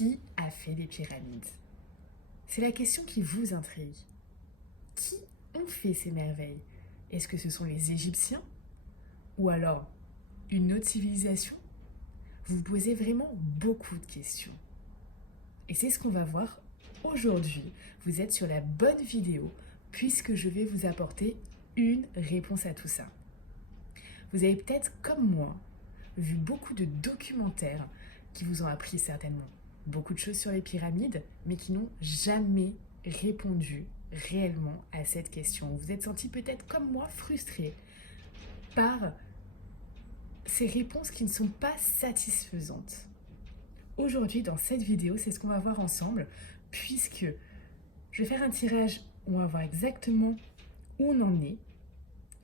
Qui a fait les pyramides? C'est la question qui vous intrigue. Qui ont fait ces merveilles? Est-ce que ce sont les Égyptiens? Ou alors une autre civilisation? Vous vous posez vraiment beaucoup de questions. Et c'est ce qu'on va voir aujourd'hui. Vous êtes sur la bonne vidéo puisque je vais vous apporter une réponse à tout ça. Vous avez peut-être, comme moi, vu beaucoup de documentaires qui vous ont appris certainement beaucoup de choses sur les pyramides, mais qui n'ont jamais répondu réellement à cette question. Vous vous êtes senti peut-être comme moi frustré par ces réponses qui ne sont pas satisfaisantes. Aujourd'hui, dans cette vidéo, c'est ce qu'on va voir ensemble, puisque je vais faire un tirage où on va voir exactement où on en est,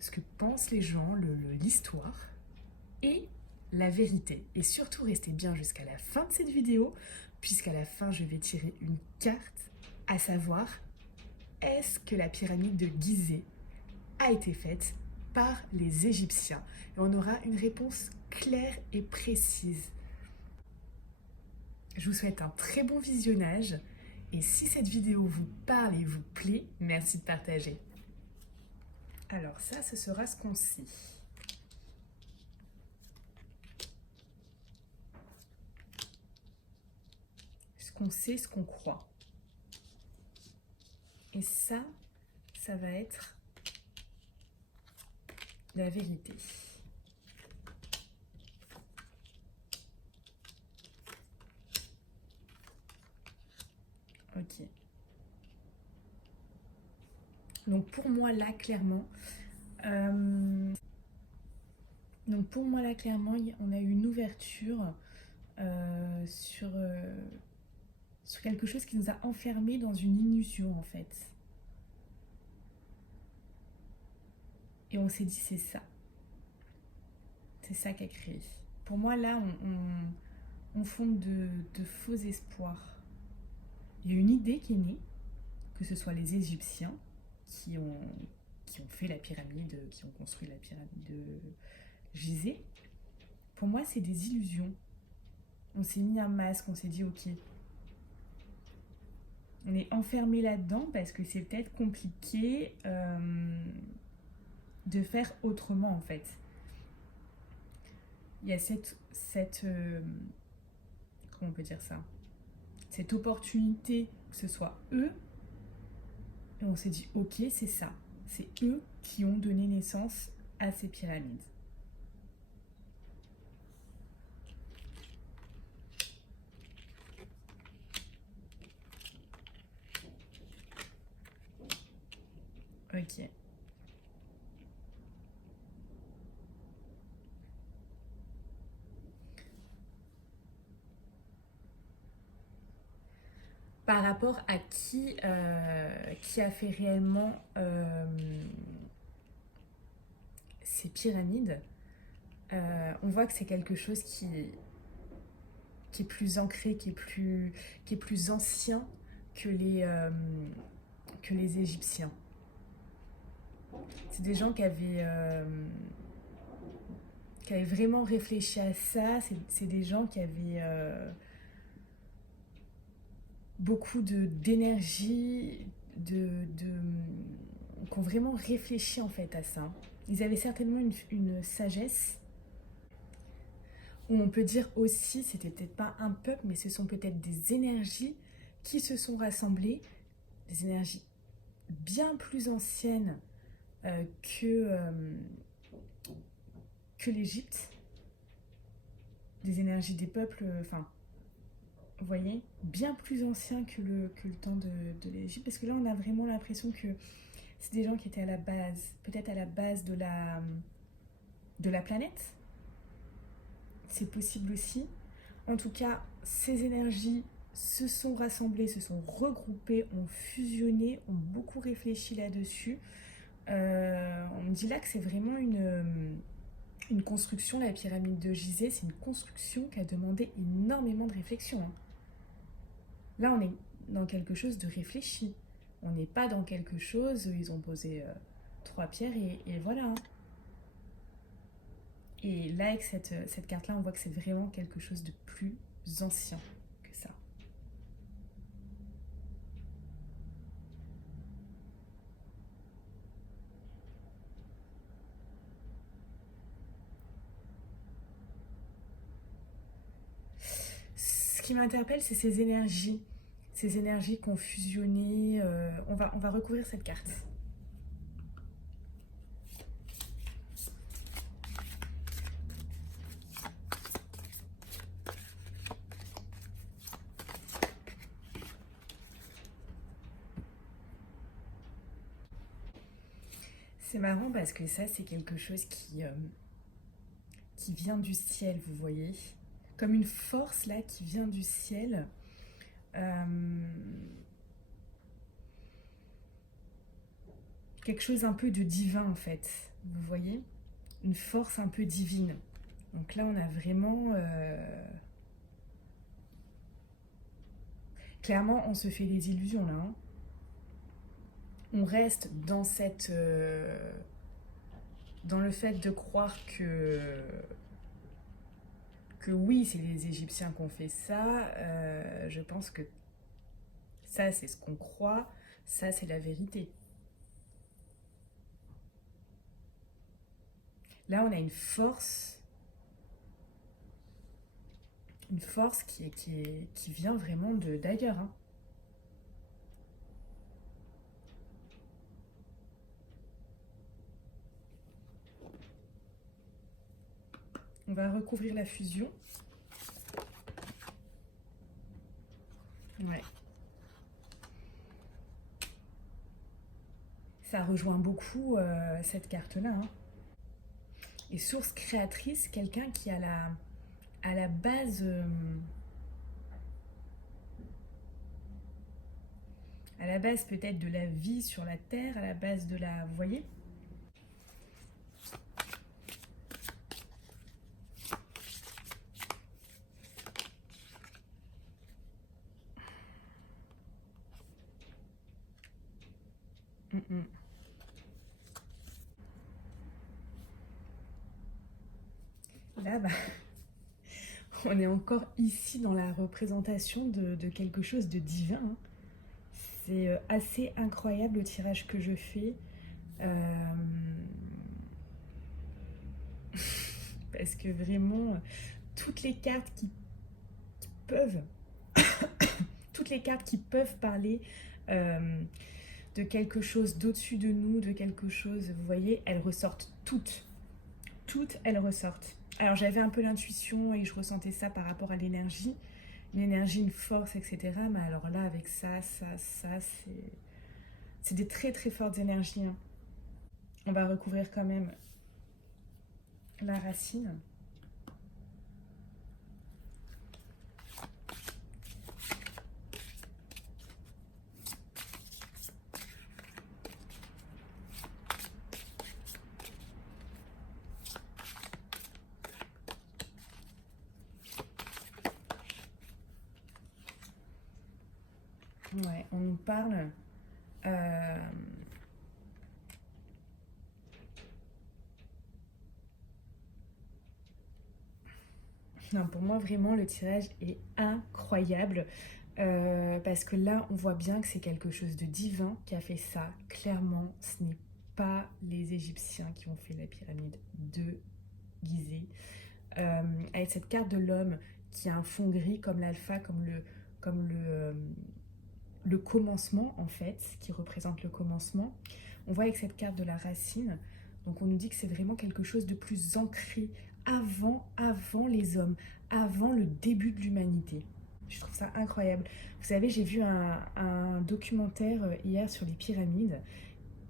ce que pensent les gens, l'histoire et la vérité. Et surtout, restez bien jusqu'à la fin de cette vidéo, puisqu'à la fin, je vais tirer une carte, à savoir, est-ce que la pyramide de Gizeh a été faite par les Égyptiens? Et on aura une réponse claire et précise. Je vous souhaite un très bon visionnage, et si cette vidéo vous parle et vous plaît, merci de partager. Alors ça, ce sera ce qu'on sait. Ce qu'on sait, ce qu'on croit. Et ça va être la vérité. Ok. Donc pour moi là clairement, on a eu une ouverture sur quelque chose qui nous a enfermés dans une illusion en fait. Et on s'est dit c'est ça. C'est ça qu'a créé. Pour moi là, on fonde de faux espoirs. Il y a une idée qui est née, que ce soit les Égyptiens qui ont fait la pyramide, qui ont construit la pyramide de Gizeh. Pour moi, c'est des illusions. On s'est mis un masque, on s'est dit ok. On est enfermé là-dedans parce que c'est peut-être compliqué de faire autrement en fait. Il y a comment on peut dire ça? Cette opportunité que ce soit eux. Et on s'est dit, ok, c'est ça. C'est eux qui ont donné naissance à ces pyramides. Ok. Par rapport à qui a fait réellement ces pyramides, on voit que c'est quelque chose qui est plus ancré, qui est plus ancien que les Égyptiens. C'est des gens qui avaient vraiment réfléchi à ça. C'est des gens qui avaient beaucoup d'énergie, qui ont vraiment réfléchi en fait à ça. Ils avaient certainement une sagesse, où on peut dire aussi, c'était peut-être pas un peuple, mais ce sont peut-être des énergies qui se sont rassemblées, des énergies bien plus anciennes que l'Égypte, des énergies des peuples, vous voyez, bien plus anciens que le temps de l'Égypte, parce que là on a vraiment l'impression que c'est des gens qui étaient à la base, peut-être à la base de la planète. C'est possible aussi. En tout cas, ces énergies se sont rassemblées, se sont regroupées, ont fusionné, ont beaucoup réfléchi là-dessus. On me dit là que c'est vraiment une construction, la pyramide de Gizeh, c'est une construction qui a demandé énormément de réflexion. Là, on est dans quelque chose de réfléchi. On n'est pas dans quelque chose où ils ont posé 3 pierres et voilà. Et là, avec cette carte-là, on voit que c'est vraiment quelque chose de plus ancien que ça. qui m'interpelle, c'est ces énergies. Ces énergies qui ont fusionné. On va recouvrir cette carte. C'est marrant parce que ça, c'est quelque chose qui vient du ciel, vous voyez. Comme une force là qui vient du ciel. Quelque chose un peu de divin en fait, vous voyez. Une force un peu divine. Donc là, on a vraiment... Clairement, on se fait des illusions là. Hein. On reste dans cette... dans le fait de croire que oui, c'est les Égyptiens qui ont fait ça. Je pense que ça, c'est ce qu'on croit. Ça, c'est la vérité. Là, on a une force qui vient vraiment d'ailleurs. Hein. On va recouvrir la fusion. Ouais. Ça rejoint beaucoup cette carte-là. Hein. Et source créatrice, quelqu'un qui a à la base... à la base peut-être de la vie sur la Terre, à la base de la... Vous voyez ? Là, bah, on est encore ici dans la représentation de quelque chose de divin. Hein. C'est assez incroyable le tirage que je fais. Parce que vraiment, toutes les cartes qui peuvent... toutes les cartes qui peuvent parler de quelque chose d'au-dessus de nous, de quelque chose, vous voyez, elles ressortent toutes. Toutes, elles ressortent. Alors j'avais un peu l'intuition et je ressentais ça par rapport à l'énergie. Une énergie, une force, etc. Mais alors là, avec ça, c'est des très très fortes énergies. Hein. On va recouvrir quand même la racine. Ouais, on nous parle... Non, pour moi, vraiment, le tirage est incroyable. Parce que là, on voit bien que c'est quelque chose de divin qui a fait ça. Clairement, ce n'est pas les Égyptiens qui ont fait la pyramide de Gizeh. Avec cette carte de l'homme qui a un fond gris comme l'alpha, comme le commencement, en fait, qui représente le commencement. On voit avec cette carte de la racine, donc on nous dit que c'est vraiment quelque chose de plus ancré avant les hommes, avant le début de l'humanité. Je trouve ça incroyable. Vous savez, j'ai vu un documentaire hier sur les pyramides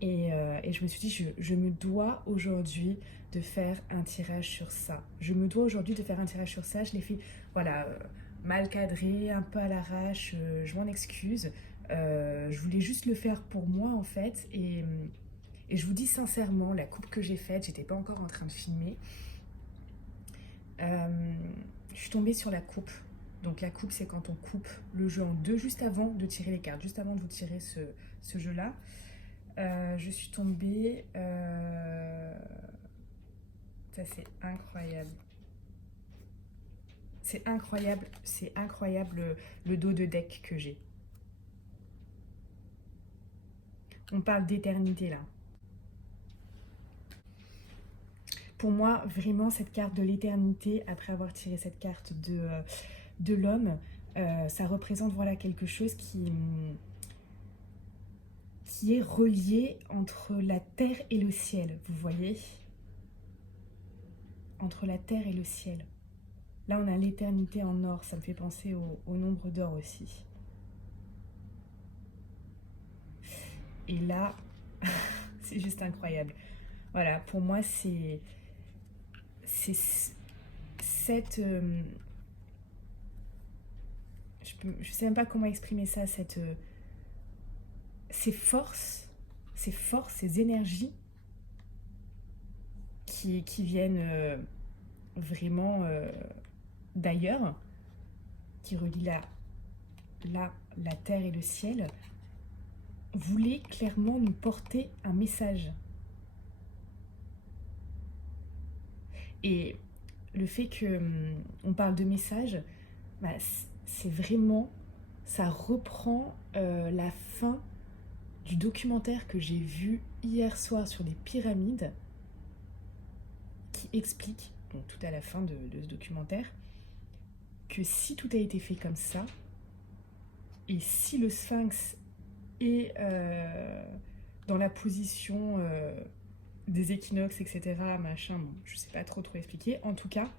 et je me suis dit, je me dois aujourd'hui de faire un tirage sur ça. Je me dois aujourd'hui de faire un tirage sur ça. Je l'ai fait, voilà, mal cadré, un peu à l'arrache, je m'en excuse. Je voulais juste le faire pour moi en fait. Et je vous dis sincèrement, la coupe que j'ai faite, j'étais pas encore en train de filmer. Je suis tombée sur la coupe. Donc la coupe, c'est quand on coupe le jeu en deux, juste avant de tirer les cartes, juste avant de vous tirer ce jeu-là. Je suis tombée... Ça, c'est incroyable. C'est incroyable le dos de deck que j'ai. On parle d'éternité là. Pour moi, vraiment, cette carte de l'éternité, après avoir tiré cette carte de l'homme, Ça représente voilà, quelque chose qui est relié entre la terre et le ciel, vous voyez? Entre la terre et le ciel. Là, on a l'éternité en or, ça me fait penser au nombre d'or aussi. Et là, c'est juste incroyable. Voilà, pour moi, c'est cette... je sais même pas comment exprimer ça, ces forces, ces énergies qui viennent vraiment d'ailleurs, qui relient la terre et le ciel, voulaient clairement nous porter un message. Et le fait qu'on parle de message, bah, c'est vraiment, ça reprend la fin du documentaire que j'ai vu hier soir sur les pyramides, qui explique, donc tout à la fin de ce documentaire, que si tout a été fait comme ça, et si le sphinx est dans la position des équinoxes, etc., machin, bon, je sais pas trop expliquer, en tout cas,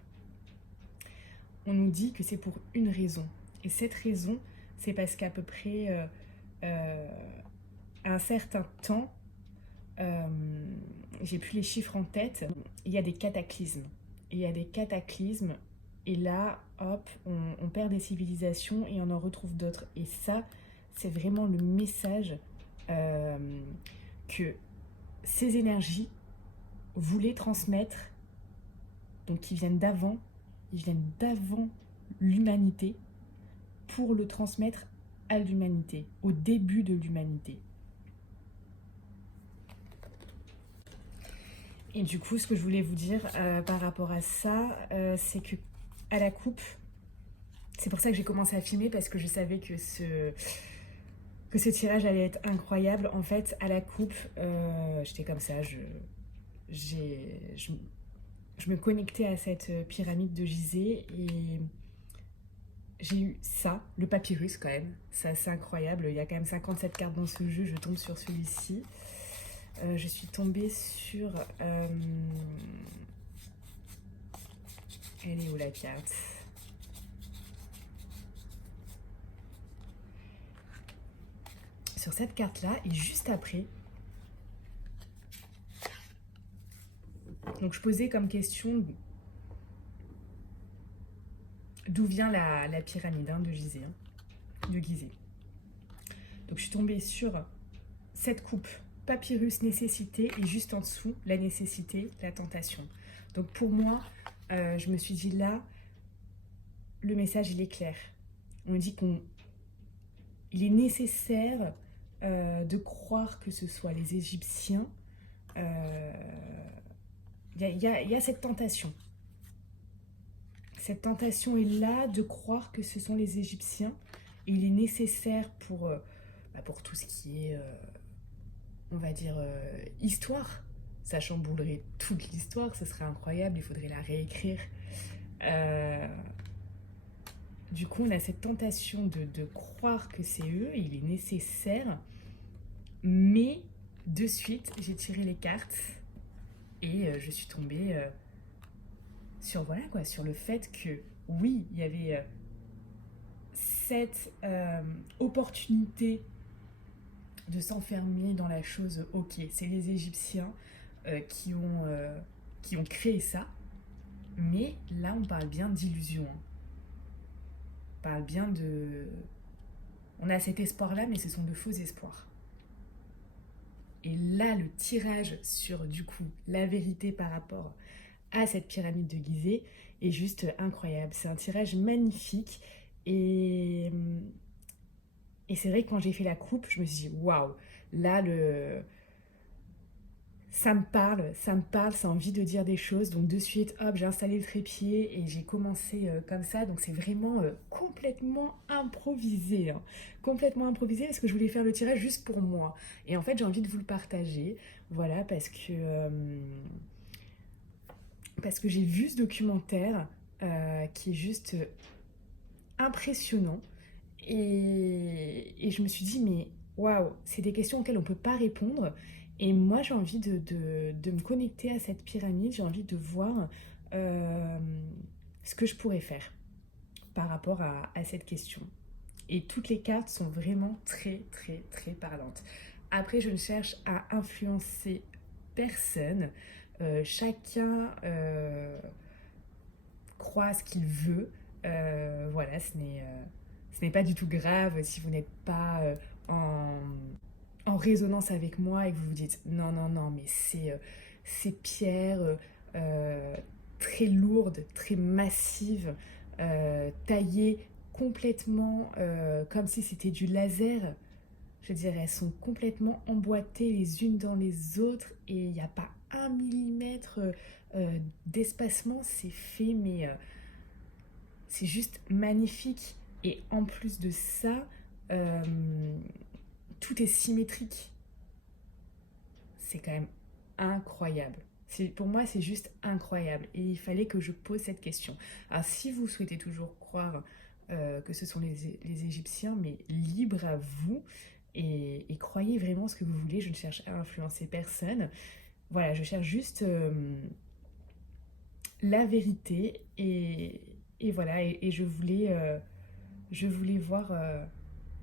on nous dit que c'est pour une raison. Et cette raison, c'est parce qu'à peu près à un certain temps, j'ai plus les chiffres en tête, il y a des cataclysmes. Et il y a des cataclysmes, et là, hop, on perd des civilisations et on en retrouve d'autres. Et ça, c'est vraiment le message que ces énergies voulaient transmettre, donc qui viennent d'avant, ils viennent d'avant l'humanité, pour le transmettre à l'humanité, au début de l'humanité. Et du coup, ce que je voulais vous dire par rapport à ça, c'est que à la coupe, c'est pour ça que j'ai commencé à filmer, parce que je savais que ce tirage allait être incroyable. En fait, à la coupe, j'étais comme ça, je me connectais à cette pyramide de Gizeh et j'ai eu ça, le papyrus quand même. C'est assez incroyable, il y a quand même 57 cartes dans ce jeu, je tombe sur celui-ci. Je suis tombée sur... Elle est où la carte? Sur cette carte-là, et juste après... Donc je posais comme question d'où vient la pyramide de Gizeh, de Gizeh. Donc je suis tombée sur cette coupe, papyrus, nécessité, et juste en dessous, la nécessité, la tentation. Donc pour moi, je me suis dit là, le message il est clair. On dit qu'il est nécessaire de croire que ce soit les Égyptiens. Il y a cette tentation. Cette tentation est là de croire que ce sont les Égyptiens. Et il est nécessaire pour tout ce qui est, on va dire, histoire. Ça chamboulerait toute l'histoire, ce serait incroyable, il faudrait la réécrire. Du coup, on a cette tentation de croire que c'est eux, et il est nécessaire. Mais, de suite, j'ai tiré les cartes et je suis tombée sur le fait que, oui, il y avait cette opportunité de s'enfermer dans la chose. Ok, c'est les Égyptiens qui ont créé ça, mais là on parle bien d'illusion. On parle bien de... On a cet espoir-là, mais ce sont de faux espoirs. Et là, le tirage sur, du coup, la vérité par rapport à cette pyramide de Gizeh est juste incroyable. C'est un tirage magnifique. Et c'est vrai que quand j'ai fait la coupe, je me suis dit, waouh, là, ça me parle, ça a envie de dire des choses. Donc de suite, hop, j'ai installé le trépied et j'ai commencé comme ça. Donc c'est vraiment complètement improvisé. Complètement improvisé, parce que je voulais faire le tirage juste pour moi. Et en fait, j'ai envie de vous le partager. Voilà, parce que j'ai vu ce documentaire qui est juste impressionnant. Et je me suis dit, mais waouh, c'est des questions auxquelles on ne peut pas répondre. Et moi, j'ai envie de me connecter à cette pyramide, j'ai envie de voir euh, ce que je pourrais faire par rapport à cette question. Et toutes les cartes sont vraiment très, très, très parlantes. Après, je ne cherche à influencer personne. Chacun croit ce qu'il veut. Voilà, ce n'est pas du tout grave si vous n'êtes pas en, en résonance avec moi et que vous vous dites non, non, non, mais ces pierres très lourdes, très massives, taillées complètement comme si c'était du laser. Je dirais, elles sont complètement emboîtées les unes dans les autres et il n'y a pas un millimètre d'espacement. C'est fait, mais c'est juste magnifique. Et en plus de ça, euh, tout est symétrique. C'est quand même incroyable. Pour moi, c'est juste incroyable. Et il fallait que je pose cette question. Alors, si vous souhaitez toujours croire que ce sont les Égyptiens, mais libre à vous, et croyez vraiment ce que vous voulez. Je ne cherche à influencer personne. Voilà, je cherche juste la vérité. Et voilà, et je voulais voir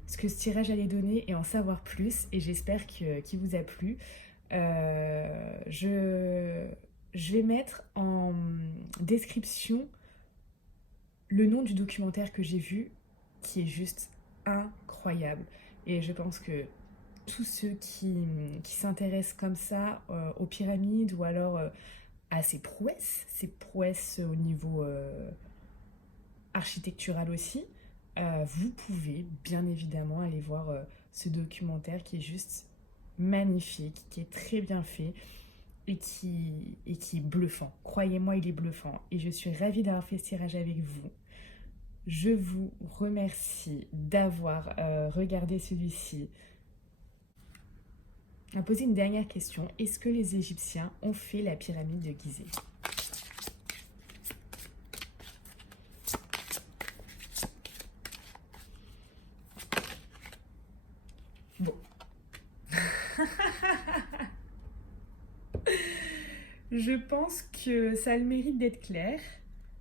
ce que ce tirage allait donner et en savoir plus. Et j'espère qu'il vous a plu. Euh, je, je vais mettre en description le nom du documentaire que j'ai vu, qui est juste incroyable. Et je pense que tous ceux qui s'intéressent comme ça aux pyramides ou alors à ces prouesses au niveau architectural aussi, vous pouvez bien évidemment aller voir ce documentaire qui est juste magnifique, qui est très bien fait et qui est bluffant. Croyez-moi, il est bluffant. Et je suis ravie d'avoir fait ce tirage avec vous. Je vous remercie d'avoir regardé celui-ci. On va poser une dernière question. Est-ce que les Égyptiens ont fait la pyramide de Gizeh? Bon, je pense que ça a le mérite d'être clair.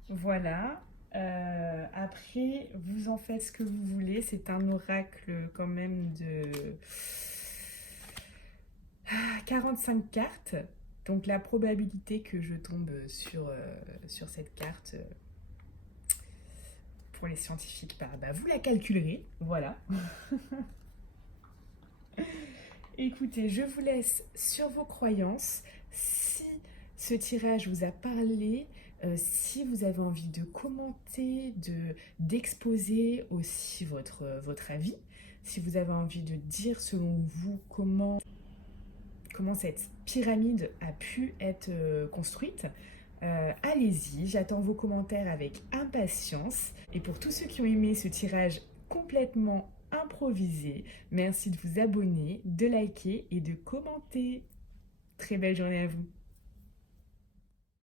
Voilà. Après, vous en faites ce que vous voulez. C'est un oracle quand même de 45 cartes. Donc la probabilité que je tombe sur cette carte pour les scientifiques, bah, vous la calculerez. Voilà. Écoutez, je vous laisse sur vos croyances. Si ce tirage vous a parlé, si vous avez envie de commenter, d'exposer aussi votre avis, si vous avez envie de dire selon vous comment cette pyramide a pu être construite, allez-y, j'attends vos commentaires avec impatience. Et pour tous ceux qui ont aimé ce tirage complètement improvisé, merci de vous abonner, de liker et de commenter. Très belle journée à vous.